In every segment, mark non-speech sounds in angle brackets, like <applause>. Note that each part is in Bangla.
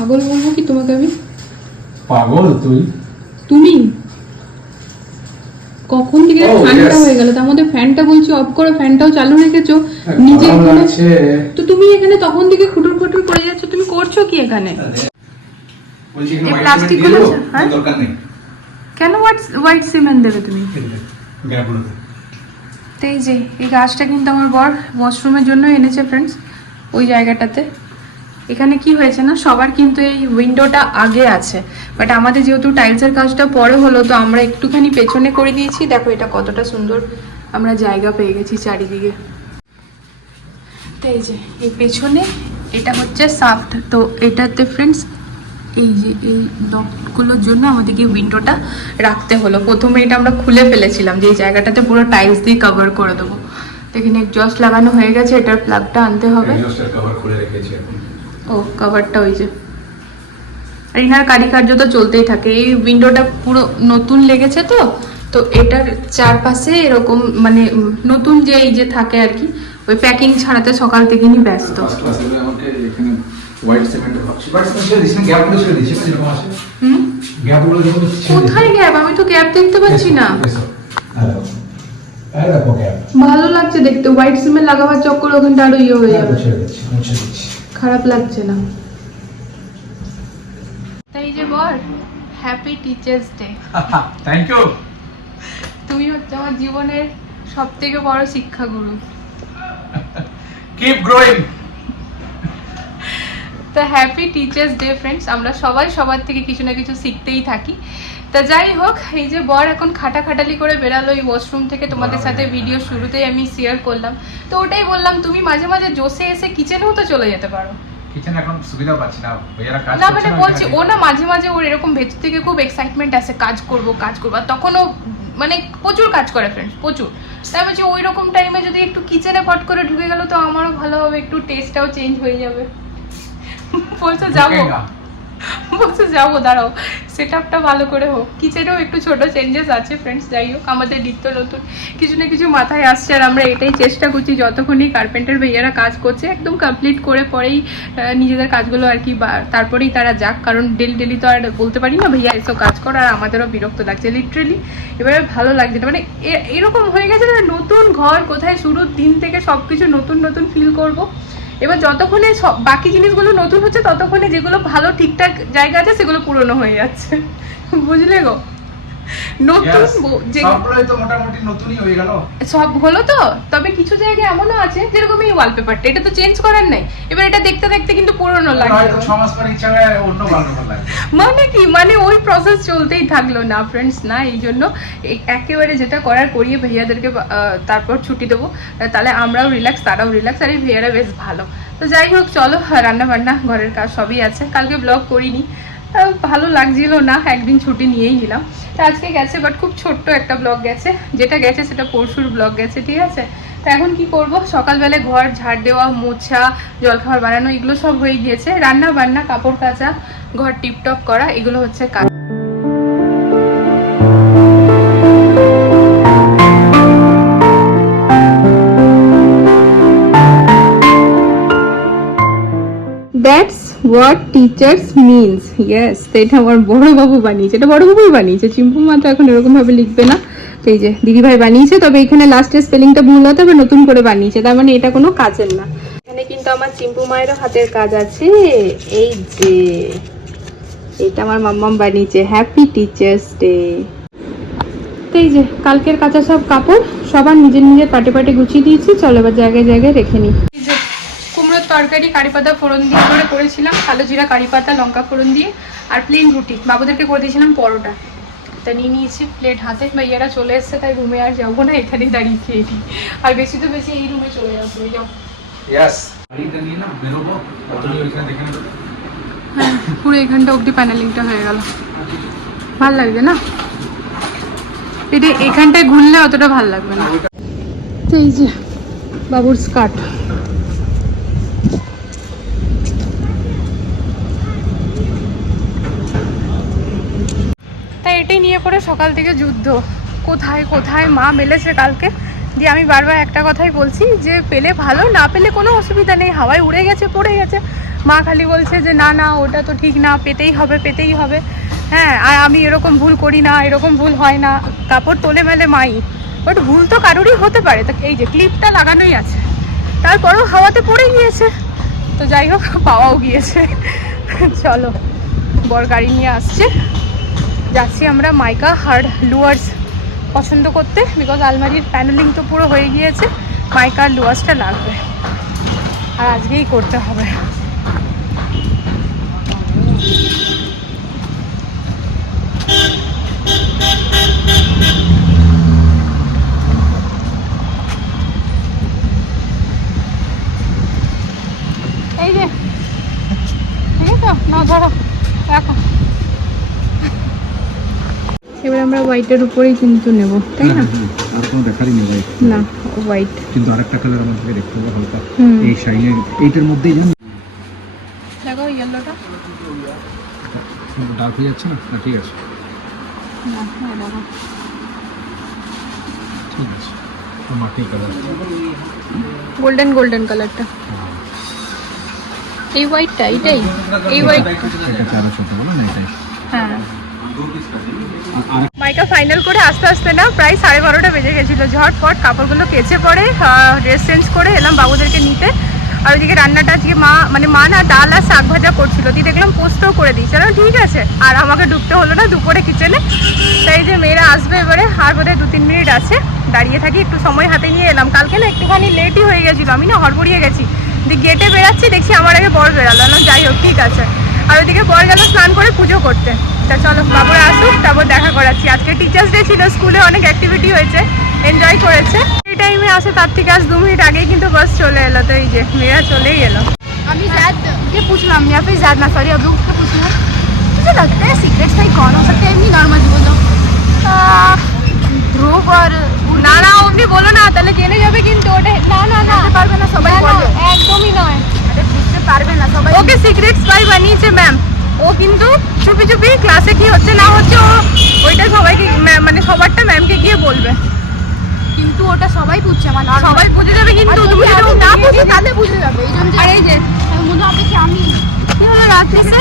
পাগল বলব কি তোমাকে আমি? পাগল তুই? তুমি? কখন থেকে Oh, ঠান্ডা হয়ে গেল? তার মধ্যে ফ্যানটা বলছি অফ করে ফ্যানটাও চালু রেখেছো নিজে গরম এখানে লাগছে। তো তুমি এখানে তখন থেকে খুটুর খুটুর করে যাচ্ছ তুমি করছ কি এখানে? বলছি এই plastic গুলো হ্যাঁ? দরকার নেই। কেন হোয়াইট হোয়াইট সিমেন্ট দেবে তুমি? তো এই যে এই গাছটা কিন্তু আমার বর ওয়াশরুমের জন্য এনেছে ফ্রেন্ডস ওই জায়গাটাতে। এখানে কি হয়েছে না, সবার কিন্তু এই উইন্ডোটা আগে আছে। বাট আমাদের যেহেতু টাইলসের কাজটা পরে হলো, তো আমরা একটুখানি পেছনে করে দিয়েছি। দেখো এটা কতটা সুন্দর আমরা জায়গা পেয়ে গেছি চারিদিকে। তো এই যে, এই পেছনে এটা হচ্ছে সাফট তো এটাতে ফ্রেন্ডস এই যে, এই ডটগুলোর জন্য আমাদেরকে উইন্ডোটা রাখতে হলো। প্রথমে এটা আমরা খুলে ফেলেছিলাম যে এই জায়গাটাতে পুরো টাইলস দিয়ে কভার করে দেবো। এখানে এক্সস্ট লাগানো হয়ে গেছে, এটার প্লাগটা আনতে হবে। কভার খুলে রেখেছি এখন। ও কভারটা ওই যে। আর ইনার কারিকার্য তো চলতেই থাকে। এই উইন্ডোটা পুরো নতুন লেগেছে তো তো এটার চারপাশে এরকম মানে নতুন যে এই যে থাকে আর কি ওই প্যাকিং ছাড়াতে সকাল ব্যস্ত। দিচ্ছি না দিচ্ছি। কোথায় গ্যাপ আমি তো গ্যাপ দেখতে পাচ্ছি না। ভালো লাগছে দেখতে। হোয়াইট সিমেন্ট লাগাবার চক্কর ওখানটা আরও ইয়ে হয়ে যাবে। খারাপ লাগছে না। তাই যে বল happy teachers day thank you তুমি হচ্ছে আমার জীবনের সবথেকে বড় শিক্ষাগুরু। <laughs> কিপ গ্রোয়িং তা হ্যাপি টিচার্স ডে ফ্রেন্ডস আমরা সবাই সবার থেকে কিছু না কিছু শিখতেই থাকি। তা যাই হোক এই যে বর এখন খাটাখাটালি করে বেরালো এই ওয়াশরুম থেকে তোমাদের সাথে ভিডিও শুরুতেই আমি শেয়ার করলাম। তো ওটাই বললাম তুমি মাঝে মাঝে জোসে এসে কিচেনেও তো চলে যেতে পারো। কিচেন এখন সুবিধা পাচ্ছি না। ভাইয়ারা কাজ না মানে বলছি ও না মাঝে মাঝে ওর এরকম ভেতর থেকে খুব এক্সাইটমেন্ট আসে কাজ করব কাজ করব। আর তখন ও মানে প্রচুর কাজ করে ফ্রেন্ডস প্রচুর। তাই বলছি ওই রকম টাইমে যদি একটু কিচেনে ফট করে ঢুকে গেল তো আমারও ভালো হবে একটু টেস্টটাও চেঞ্জ হয়ে যাবে। <laughs> বলছো যাব। বলছো যাব দাঁড়াও। সেট আপটা ভালো করে হোক। কিচেনেও একটু ছোট চেঞ্জেস আছে ফ্রেন্ডস যাই হোক আমাদের নিত্য নতুন। কিছু না কিছু মাথায় আসছে আর আমরা এটাই চেষ্টা করছি যতক্ষণই কার্পেন্টার ভাইয়ারা কাজ করছে একদম কমপ্লিট করে পরেই নিজেদের কাজগুলো আর কি তারপরেই তারা যাক। কারণ ডেলি ডেলি তো আর বলতে পারি না ভাইয়া এসব কাজ কর আর আমাদেরও বিরক্ত লাগছে লিটারেলি এবারে ভালো লাগছে না। মানে এরকম হয়ে গেছে না নতুন ঘর কোথায় শুরুর দিন থেকে সব কিছু নতুন নতুন ফিল করব। এবার যতক্ষণে সব বাকি জিনিসগুলো নতুন হচ্ছে, ততক্ষণে যেগুলো ভালো ঠিকঠাক জায়গা আছে, সেগুলো পুরনো হয়ে যাচ্ছে। বুঝলে গো? নতুন সবগুলোই তো মোটামুটি নতুনই হয়ে গেল। সব হলো তো তবে কিছু জায়গায় এমনও আছে যেরকম এই ওয়ালপেপারটা এটা তো চেঞ্জ করার নাই। এবার এটা দেখতে দেখতে কিন্তু পুরনো হয়তো লাগছে মাস পরে ইচ্ছা হয় অন্য ভালো লাগবে। মানে কি? মানে ওই প্রসেস চলতেই থাকল না ফ্রেন্ডস না? এই জন্য একেবারে যেটা করার করিয়ে ভাইয়াদেরকে তারপর ছুটি দেবো। তাহলে আমরাও রিল্যাক্স তারাও রিল্যাক্স আর এই ভাইয়ারা বেশ ভালো। তো যাই হোক চলো রান্না বান্না ঘরের কাজ সবই আছে। কালকে ব্লগ করিনি। ভালো লাগছিল না, একদিন ছুটি নিয়েই নিলাম। তো আজকে গেছে বাট খুব ছোট্ট একটা ব্লগ গেছে। যেটা গেছে সেটা পরশুর ব্লগ গেছে, ঠিক আছে? তো এখন কি করব? সকালবেলায় ঘর, ঝাড় দেওয়া, মোছা জলখাবার বানানো, এগুলো সব হয়ে গিয়েছে। রান্না বান্না, কাপড় কাচা, ঘর টিপটপ করা, এগুলো হচ্ছে কাজ। That's what teachers means yes তো এটা আমার বড় বাবু বানিয়েছে। এটা বড় বাবুই বানিয়েছে, চিম্পু মা তো এখন এরকম ভাবে লিখবে না। তো এই যে দিদিভাই বানিয়েছে, তবে এখানে লাস্টের স্পেলিংটা ভুল হতে হবে নতুন করে বানিয়েছে। তার মানে এটা কোনো কাজের না। এখানে কিন্তু আমার চিম্পু মায়েরও হাতের কাজ আছে। এই যে, এটা আমার মাম্মাম বানিয়েছে। হ্যাপি টিচার্স ডে তো এই যে, কালকের কাঁচা সব কাপড় সবার নিজের নিজের পাটে পাটে গুছিয়ে দিয়েছি। চলো এবার জায়গায় জায়গায় রেখে নিই। তরকারি কারি পাতা ফোড়ন দিয়ে করে করেছিলাম কালো জিরা কারি পাতা লঙ্কা ফোড়ন দিয়ে আর প্লেন রুটি। বাবুদেরকে করে দিয়েছিলাম পরোটা। তা নিয়ে নিয়েছি প্লেট হাতে বা ভাইয়ারা চলে এসছে তাই রুমে আর যাব না এখানেই দাঁড়িয়ে খেয়ে নিই আর বেশি তো বেশি এই রুমে চলে যাব এই যাও। হ্যাঁ পুরো এখানটা অবধি প্যানেলিংটা হয়ে গেল। ভালো লাগবে না? এটা এখানটায় ঘুরলে অতটা ভালো লাগবে না। এই যে বাবুর স্কার্ট এটাই নিয়ে পরে সকাল থেকে যুদ্ধ। কোথায় কোথায় মা মেলেছে কালকে? দিয়ে আমি বারবার একটা কথাই বলছি যে, পেলে ভালো, না পেলে কোনো অসুবিধা নেই, হাওয়ায় উড়ে গেছে, পড়ে গেছে। মা খালি বলছে যে, না না, ওটা তো ঠিক না, পেতেই হবে পেতেই হবে। হ্যাঁ আর আমি এরকম ভুল করি না, এরকম ভুল হয় না, কাপড় তোলে মেলে মাই। বাট ভুল তো কারোরই হতে পারে। তো এই যে ক্লিপটা লাগানোই আছে, তারপরেও হাওয়াতে পড়ে গিয়েছে। তো যাই হোক, পাওয়াও গিয়েছে। চলো বর গাড়ি নিয়ে আসছে। যাচ্ছি আমরা মাইকা হার্ড লুয়ার্স পছন্দ করতে বিকজ আলমারির প্যানেলিং তো পুরো হয়ে গিয়েছে, মাইকা লুয়ার্সটা লাগবে। আর আজকেই করতে হবে এই যে ঠিক আছে না ধরো রাখো এবার আমরা হোয়াইটের উপরেই কিন্তু নেব তাই না আর কোনো দেখারই নেই ভাই না হোয়াইট কিন্তু আরেকটা কালার আমার থেকে দেখতে হবে হালকা। এই শাইনের এইটার মধ্যেই জানেন দেখো ইয়েলোটা ডার্ক হয়ে যাচ্ছে না? না ঠিক আছে। না দেখো। ঠিক আছে। মাটি কালার গোল্ডেন গোল্ডেন কালারটা এই হোয়াইটটা এইটাই? এই হোয়াইট এটা না এটাই। হ্যাঁ। আর মাইকা ফাইনাল করে আস্তে আস্তে না প্রায় সাড়ে বারোটা বেজে গেছিল। ঝটপট কাপড়গুলো কেচে পরে ড্রেস চেঞ্জ করে এলাম বাবুদেরকে নিতে। আর ওইদিকে রান্নাটা আজকে মা মানে মা না ডাল আর শাক ভাজা করছিল। দিয়ে দেখলাম পোস্টও করে দিয়েছে। না ঠিক আছে। আর আমাকে ঢুকতে হলো না দুপুরে কিচেনে তাই যে মেয়েরা আসবে এবারে, আর বোধহয় দু তিন মিনিট আছে। দাঁড়িয়ে থাকি, একটু সময় হাতে নিয়ে এলাম। কালকে না একটুখানি লেটই হয়ে গেছিল। আমি না হড়বড়িয়ে গেছি। দিয়ে গেটে বেরাচ্ছি দেখছি আমার আগে বর বেরালো না যাই হোক, ঠিক আছে। আর ওইদিকে বর গেল স্নান করে পুজো করতে। তা চলো বাবুরা আসুক তারপর দেখা করাচ্ছি আজকে টিচার্স ডে ছিল স্কুলে অনেক অ্যাক্টিভিটি হয়েছে এনজয় করেছে এই টাইমে আসে তার থেকে আজ দু মিনিট আগেই কিন্তু বাস চলে এলো তো এই যে মেয়েরা চলেই এলো अभी जाद ये पूछ रहा या फिर जाद ना सॉरी अभी उसको पूछना मुझे लगता है सीक्रेट साइड कौन हो सकता है एमनी नॉर्मल बोलो आह, ध्रुव और না না অমনি বলো না তাহলে জেনে যাবে কিন্তু ওটা না না না বুঝতে পারবে না সবাই না, না, বলবে একদমই নয় আরে বুঝতে পারবে না সবাই ওকে সিক্রেট স্পাই বানিয়েছে ম্যাম ও কিন্তু চুপি চুপি ক্লাসে কি হচ্ছে না হচ্ছে ও ওইটা সবাইকে মানে সবারটা ম্যামকে গিয়ে বলবে। কিন্তু ওটা সবাই বুঝছে আমার সবাই বুঝে যাবে কিন্তু তুমি যদি না বুঝো তাহলে বুঝে যাবে এই জন্য আর এই যে মনে হবে কি আমি কি হলো রাত থেকে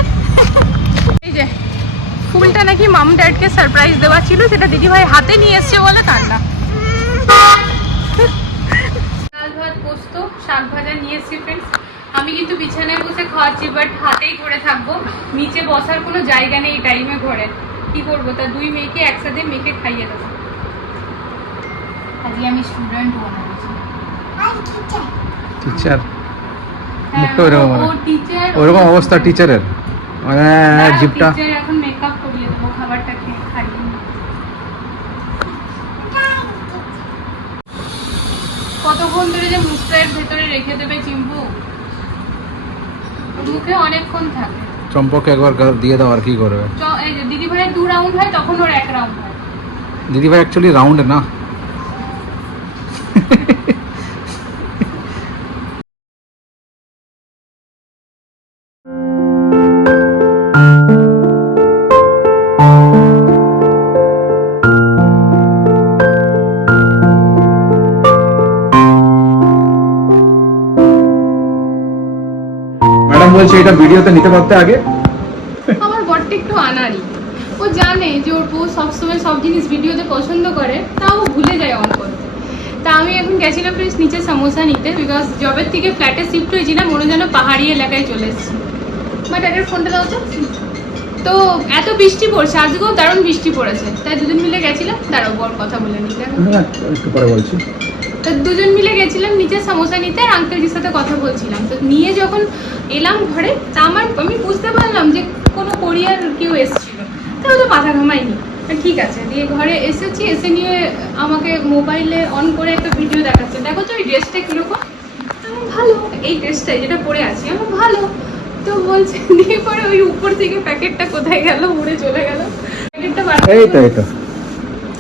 এই যে ফুলটা নাকি মাম ড্যাডকে সারপ্রাইজ দেওয়া ছিল সেটা দিদিভাই হাতে নিয়ে এসছে বলে কান্না ডাল ভাত পোস্ত শাক ভাজা নিয়ে এসছি ফ্রেন্ডস আমি কিন্তু বিছানায় বসে খাওয়াচ্ছি বাট হাতেই ধরে থাকব। নিচে বসার কোনো জায়গা নেই টাইমে ঘরে। কি করব? তা দুই মেয়েকে একসাথে মেয়েকে খাইয়ে দেবো। আজকে আমি স্টুডেন্ট টিচার হ্যাঁ, মুখটা মানে। teacher, ওরকম অবস্থা টিচারের মানে জিপটা এখন মেকআপ করিয়ে দেবো খাবারটা খেয়ে খাইয়ে কতক্ষণ ধরে যে মুখটা এর ভেতরে রেখে দেবে চিম্পু? মুখে অনেকক্ষণ থাকে। চম্পকে একবার দিয়ে দাও আর কি করবে? দিদি ভাইয়ের দু রাউন্ড হয় তখন ওর এক রাউন্ড হয়। দিদিভাই অ্যাকচুয়ালি রাউন্ড না। <laughs> ম্যাডাম বলছে এটা ভিডিওতে নিতে পারতে আগে? আমার বরটা একটু আনারি ও জানে যে ওর বউ সবসময় সব জিনিস ভিডিওতে পছন্দ করে তাও ভুলে যায় অন করতে। তা আমি এখন গেছিলাম ফ্রেন্ডস নিচে সমোসা নিতে বিকজ জবের থেকে ফ্ল্যাটে শিফট হয়েছি না মনে যেন পাহাড়ি এলাকায় চলে এসেছি। বাট এটার ফোনটা দাও তো। তো এত বৃষ্টি পড়ছে আজকেও দারুণ বৃষ্টি পড়েছে। তাই দুদিন মিলে গেছিলাম দাঁড়াও বর কথা বলে নিতে একটু পরে বলছি। তো দুজন মিলে গেছিলাম নিচে সমোসা নিতে আর আঙ্কেলজির সাথে কথা বলছিলাম। তো নিয়ে যখন এলাম ঘরে তা আমার আমি বুঝতে পারলাম যে কোনো কোরিয়ার কেউ এসেছিল। তো তো মাথা ঘামাইনি ঠিক আছে দিয়ে ঘরে এসেছি এসে নিয়ে আমাকে মোবাইলে অন করে একটা ভিডিও দেখাচ্ছে। দেখো তো ওই ড্রেসটা কীরকম। ভালো এই ড্রেসটাই যেটা পরে আছি আমি ভালো। তো বলছে দিয়ে পরে ওই উপর থেকে প্যাকেটটা কোথায় গেল উড়ে চলে গেল। প্যাকেটটা বার এই তো এই তো।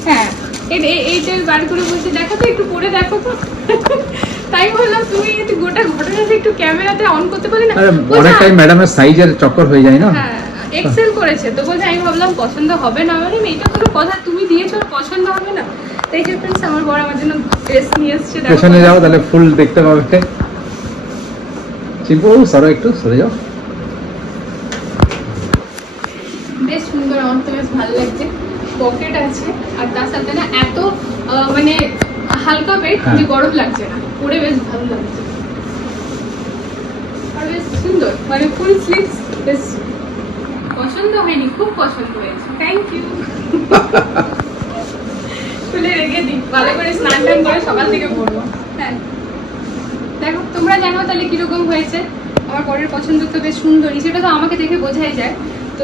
হ্যাঁ এইটাই বার করে বলছে দেখো তো একটু পরে দেখো তো। তাই বললাম তুমি একটু গোটা ঘটনাটা একটু ক্যামেরাতে অন করতে পারি না? অনেক টাইম ম্যাডামের সাইজের চক্কর হয়ে যায় না? হ্যাঁ, এক্সেল করেছে। তো বলছে আমি ভাবলাম পছন্দ হবে না মানে ম্যাডাম এটা কোনো কথা তুমি দিয়েছ পছন্দ হবে না। তাই যে फ्रेंड्स আমার বড় আমার জন্য ড্রেস নিয়ে এসেছে পেছনে যাও তাহলে ফুল দেখতে পাবে চিম্পু সরো একটু সরে যাও। বেশ সুন্দর আমার তো বেশ ভালো লাগছে। পকেট আছে আর তার সাথে না এত মানে হালকা পেট হ্যাঁ। যে গরম লাগছে না। পরে বেশ ভালো লাগছে। আর বেশ সুন্দর। মানে ফুল স্লিভস বেশ পছন্দ হয়নি খুব পছন্দ হয়েছে। থ্যাংক ইউ খুলে রেখে দিই। ভালো করে স্নান টান করে সকাল থেকে পরবো। হ্যাঁ। দেখো তোমরা জানো তাহলে কীরকম হয়েছে? আমার পরের পছন্দ তো বেশ সুন্দরই। সেটা তো আমাকে দেখে বোঝাই যায়। তো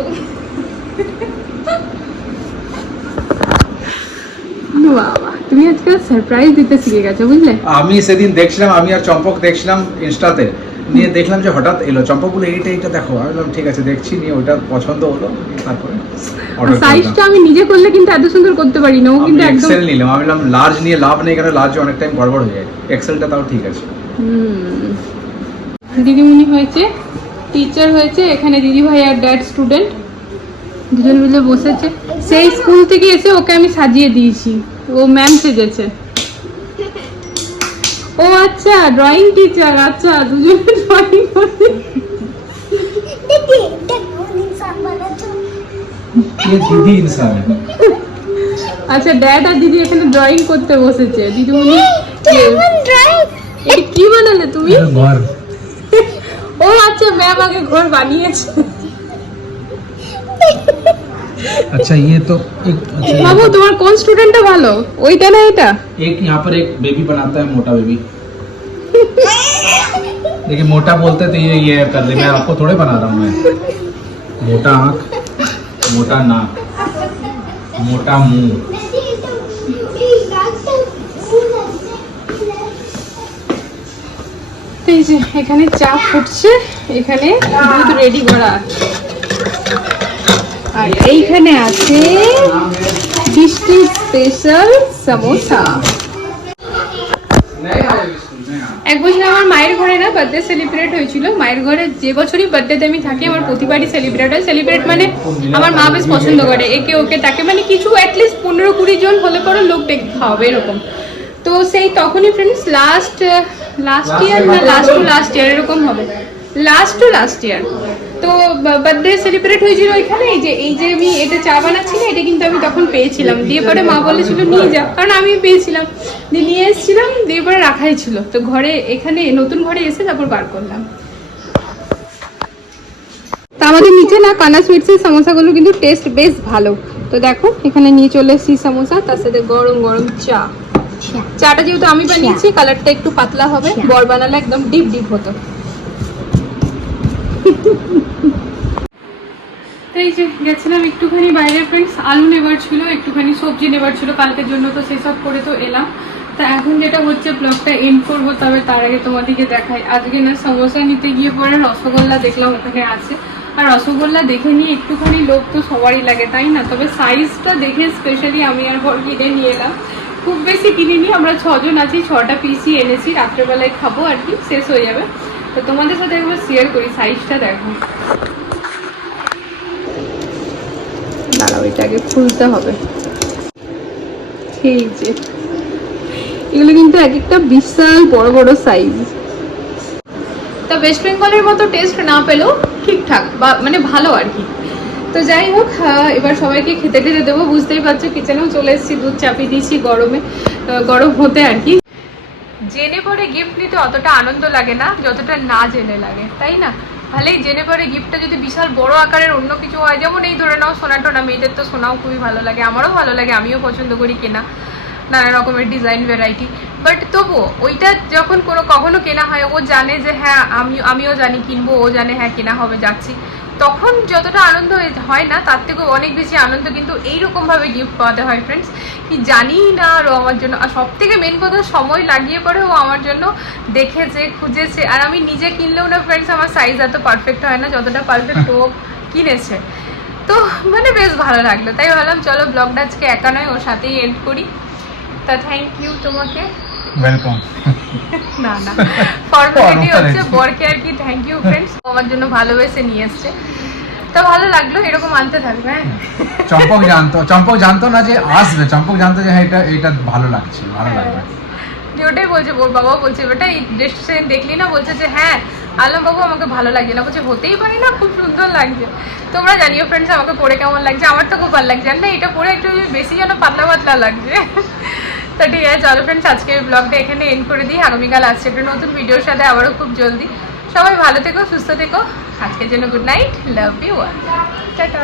বাবা তুমি আজকে সারপ্রাইজ দিতে শিখে গেছো বুঝলে? আমি সেদিন দেখছিলাম আমি আর চম্পক দেখছিলাম ইনস্টাতে নিয়ে দেখলাম যে হঠাৎ এলো। চম্পক বলে এইটা এইটা দেখো। আমি বললাম ঠিক আছে দেখছি। নিয়ে ওটা পছন্দ হলো তারপরে সাইজটা আমি নিজে করলে কিন্তু এত সুন্দর করতে পারি না ও কিন্তু একদম এক্সেল নিলাম। আমি বললাম লার্জ নিয়ে লাভ নেই কারণ লার্জ অনেক টাইম গড়বড় হয়ে যায়। এক্সেলটা তাও ঠিক আছে। দিদিমণি হয়েছে টিচার হয়েছে এখানে দিদি ভাই আর ড্যাড স্টুডেন্ট দুজন মিলে বসেছে। সেই স্কুল থেকে এসে ওকে আমি সাজিয়ে দিয়েছি। ও ম্যাম সেজেছে ও আচ্ছা ড্রয়িং টিচার আচ্ছা দুজন ড্রয়িং করছে। আচ্ছা ড্যাড আর দিদি এখানে ড্রয়িং করতে বসেছে। দিদিমণি এটা কি বানালে তুমি? ও আচ্ছা ম্যাম আগে ঘর বানিয়েছে। <laughs> अच्छा ये तो एक अच्छा, বাবু তোমার কোন স্টুডেন্টটা ভালো ওইটা না এটা एक यहाँ पर एक बेबी बनाता है मोटा बेबी देखिए मोटा बोलते तो ये ये कर ले मैं आपको थोड़े बना रहा हूँ मैं मोटा आँख मोटा नाक मोटा मुंह তো এই যে এখানে চা ফুটছে এখানে দুধ রেডি করা আছে আর এইখানে আছে বৃষ্টি স্পেশাল সামোসা এক বছর আমার মায়ের ঘরে না বার্থডে সেলিব্রেট হয়েছিল। মায়ের ঘরে যে বছরই বার্থডেতে আমি থাকি, আমার প্রতিবারই সেলিব্রেট হয়। সেলিব্রেট মানে আমার মা বেশ পছন্দ করে। একে ওকে তাকে মানে কিছু অ্যাটলিস্ট পনেরো কুড়ি জন হলে পরে লোক ডেকে খাওয়াবে এরকম। তো সেই তখনই ফ্রেন্ডস লাস্ট লাস্ট ইয়ার না লাস্ট টু লাস্ট ইয়ার এরকম হবে। লাস্ট টু লাস্ট ইয়ার তো বার্থডে সেলিব্রেট হয়েছিল এখানে এই যে এই যে আমি এটা চা বানাচ্ছি না এটা কিন্তু আমি তখন পেয়েছিলাম। দিয়ে পরে মা বলেছিল নিয়ে যা। কারণ আমি পেয়েছিলাম। দিয়ে নিয়ে এসেছিলাম দিয়ে পরে রাখাই ছিল। তো ঘরে এখানে নতুন ঘরে এসে তারপর বার করলাম। তা আমাদের নিচে না কানা সুইটসের সমোসাগুলো কিন্তু টেস্ট বেশ ভালো। তো দেখো এখানে নিয়ে চলে এসেছি সমোসা তার সাথে গরম গরম চা। চাটা যেহেতু আমি বানিয়েছি কালারটা একটু পাতলা হবে। বর বানালে একদম ডিপ ডিপ হতো। এই যে গেছিলাম একটুখানি বাইরে ফ্রেন্ডস আলু নেবার ছিল, একটুখানি সবজি নেবার ছিল কালকের জন্য, তো সেসব করে তো এলাম। তা এখন যেটা হচ্ছে ব্লগটা এন্ড করব, তবে তার আগে তোমাদেরকে দেখাই। আজকে না সমোসা নিতে গিয়ে পরে রসগোল্লা দেখলাম, ওখানে আছে। আর রসগোল্লা দেখে নিয়ে একটুখানি লোভ তো সবারই লাগে, তাই না? তবে সাইজটা দেখে স্পেশালি আমি আর ঘর কিনে নিয়ে এলাম। খুব বেশি কিনিনি, আমরা ছজন আছি, ছটা পিসই এনেছি, রাত্রেবেলায় খাব আর কি, শেষ হয়ে যাবে। তো তোমাদের সাথে একবার শেয়ার করি সাইজটা দেখো। দাঁড়াও খুলতে হবে। এই যে, এগুলো কিন্তু এক একটা বিশাল বড় বড় সাইজ তা ওয়েস্ট বেঙ্গলের মতো টেস্ট না পেলেও ঠিকঠাক বা মানে ভালো আর কি। তো যাই হোক এবার সবাইকে খেতে টেতে দেবো, বুঝতেই পারছ কিচেনেও চলে এসেছি, দুধ চাপিয়ে দিয়েছি গরমে গরম হতে আর কি। জেনে পরে গিফট নিতে অতটা আনন্দ লাগে না, যতটা না জেনে লাগে, তাই না? ভালোই জেনে পরে গিফটটা যদি বিশাল বড় আকারের অন্য কিছু হয়, যেমন এই ধরে নাও সোনা টোনা, মেয়েদের তো সোনাও খুবই ভালো লাগে, আমারও ভালো লাগে, আমিও পছন্দ করি কেনা, নানা রকমের ডিজাইন ভ্যারাইটি বাট তবুও ওইটা যখন কোনো কখনো কেনা হয়, ও জানে যে হ্যাঁ আমি, আমিও জানি, কিনবো, ও জানে হ্যাঁ কেনা হবে, যাচ্ছি। তখন যতটা আনন্দ হয়ে- না, তার থেকেও অনেক বেশি আনন্দ কিন্তু এইরকমভাবে গিফট পাওয়াতে হয় ফ্রেন্ডস কি জানি না আর আমার জন্য। আর সব থেকে মেন কথা, সময় লাগিয়ে পরে ও আমার জন্য দেখেছে, খুঁজেছে। আর আমি নিজে কিনলেও না ফ্রেন্ডস আমার সাইজ এত পারফেক্ট হয় না, যতটা পারফেক্ট ও কিনেছে। তো মানে বেশ ভালো লাগল। তাই ভাবলাম, চলো ব্লগটা আজকে একা নয়, ওর সাথেই এন্ড করি। তা থ্যাংক ইউ তোমাকে। ওয়েলকাম না না। ফর্মালিটি হচ্ছে বরকে আর কি থ্যাংক ইউ ফ্রেন্ডস আমার জন্য ভালোবেসে নিয়ে এসেছে। তো ভালো লাগল এরকম আনতে থাকবে হ্যাঁ। চম্পক জানতো চম্পক জানতো না যে আসবে চম্পক জানতো যে হ্যাঁ, এটা এটা ভালো লাগছে ভালো হ্যাঁ। লাগবে। ওটাই বলছে ওর বাবা বলছে বেটা এই ড্রেসটা দেখলি না? বলছে যে হ্যাঁ আলম বাবু আমাকে ভালো লাগছে না। বলছে হতেই পারে না খুব সুন্দর লাগছে। তোমরা জানিও ফ্রেন্ডস আমাকে পরে কেমন লাগছে? আমার তো খুব ভালো লাগছে। আর না এটা পরে একটু বেশি যেন পাতলা পাতলা লাগছে। তো ঠিক আছে, চলো ফ্রেন্ডস আজকে ব্লগটা এখানে এন্ড করে দিই। আগামীকাল আসছে একটা নতুন ভিডিওর সাথে, আবারও খুব জলদি। সবাই ভালো থেকো, সুস্থ থেকো। আজকের জন্য good night love you tata.